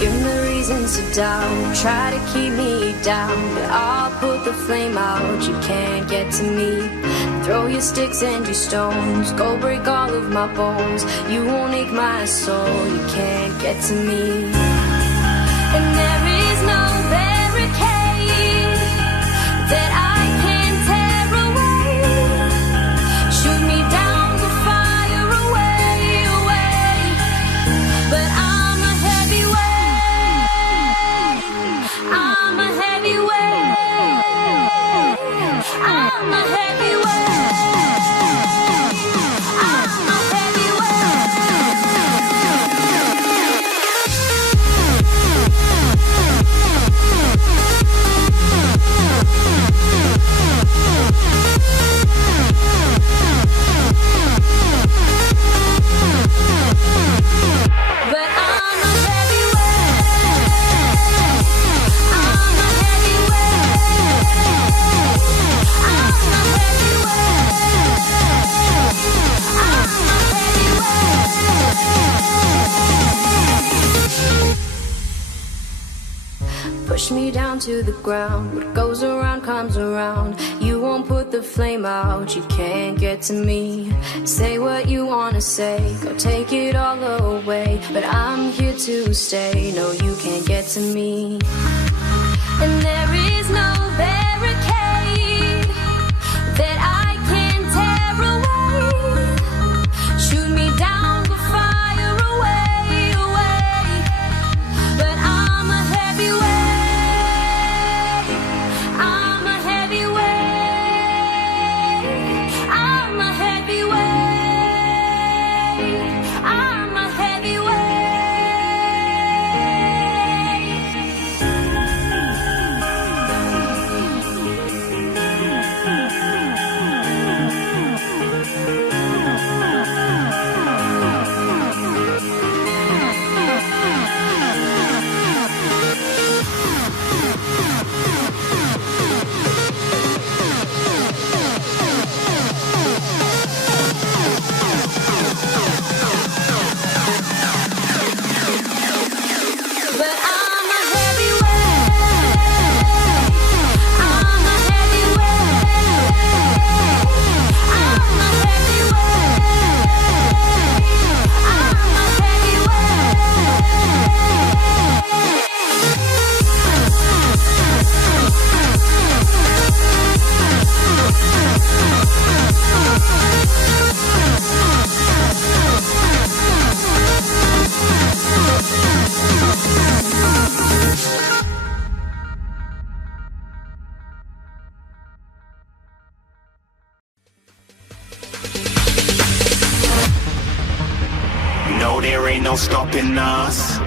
Give me reasons to doubt, try to keep me down, but I'll put the flame out, you can't get to me. Throw your sticks and your stones, go break all of my bones. You won't ache my soul, you can't get to me. And there is no barricade that I can tear away. Shoot me down, the fire away, away. But I'm a heavyweight, I'm a heavyweight, I'm a heavyweight. Push me down to the ground, what goes around comes around. You won't put the flame out, you can't get to me. Say what you wanna say, go take it all away, but I'm here to stay, no you can't get to me. And there is no barricade that I can tear away. Shoot me down, the fire away, away. But I'm a heavyweight, I'm a heavyweight, I'm a heavyweight, I'm a heavyweight. No, there ain't no stopping us.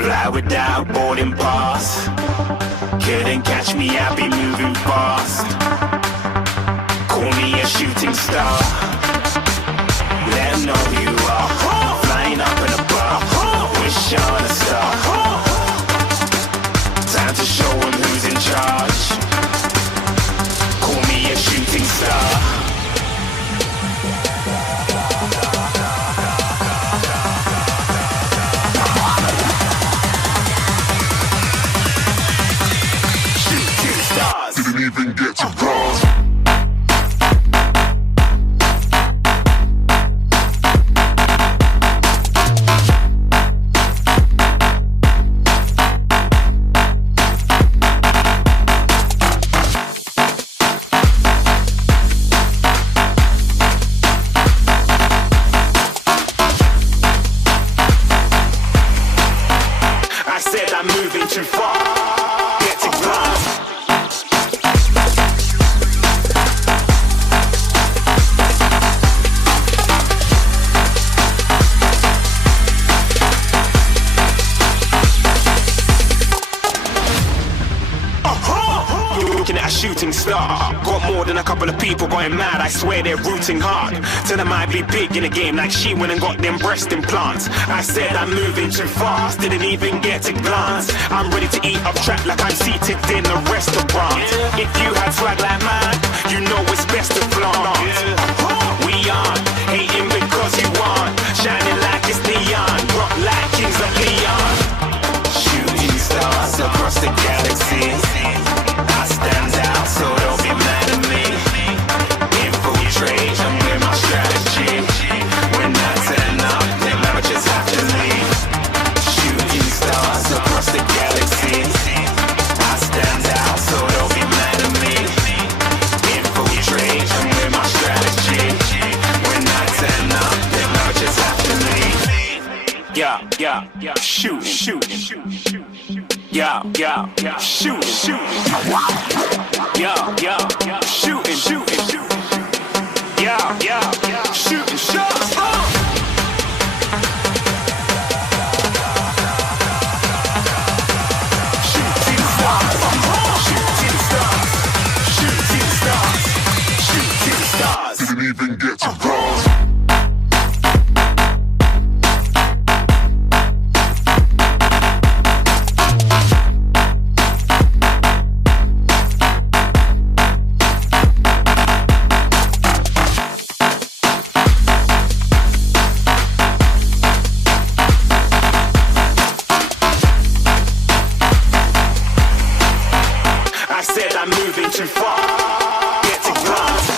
Fly without boarding pass. Couldn't catch me, I be moving fast. Call me a shooting star. Let 'em know who you are. Flying up in a bar. Wish on a star. Time to show 'em who's in charge. Call me a shooting star. Didn't even get to bronze. I said I'm moving too far. Get to glass. Looking at a shooting star. Got more than a couple of people going mad, I swear they're rooting hard. Tell them I'd be big in the game like she went and got them breast implants. I said I'm moving too fast, didn't even get to glance. I'm ready to eat up track like I'm seated in a restaurant. If you had swag like mine, you know it's best to flaunt. We aren't hating because you aren't shining like it's neon, rock like kings of Leon. yeah, shoot, shoot, yeah, shoot, shoot, yeah, shooting, shooting, yeah, shooting shots. Didn't even get to cross. I said I'm moving too far. Get to glass.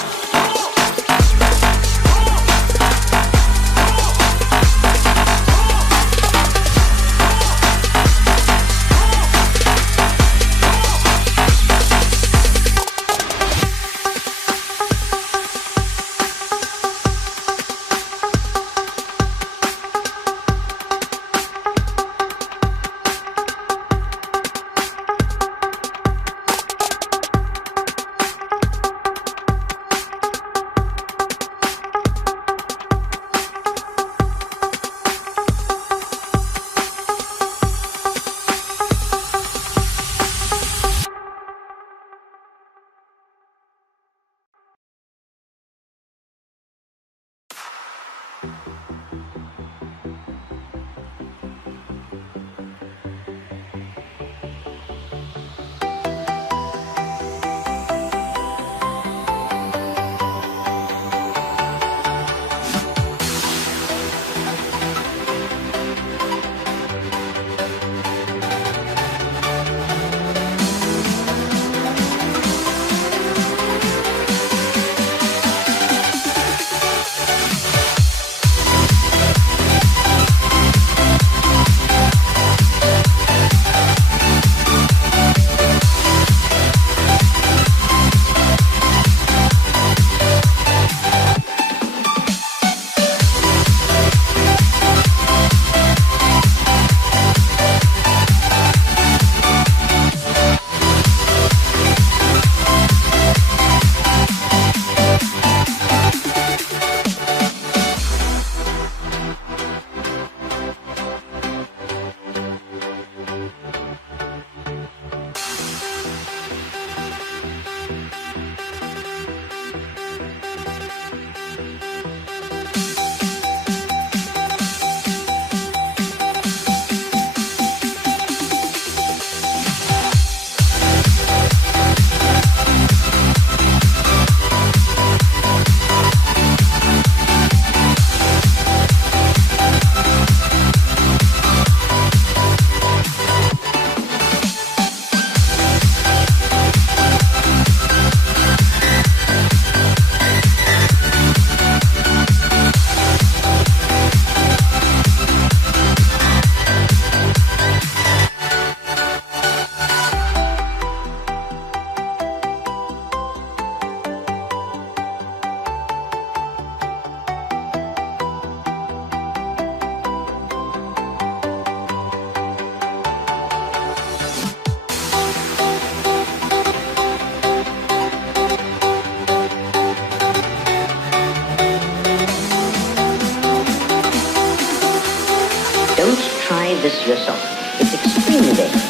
Don't try this yourself. It's extremely dangerous.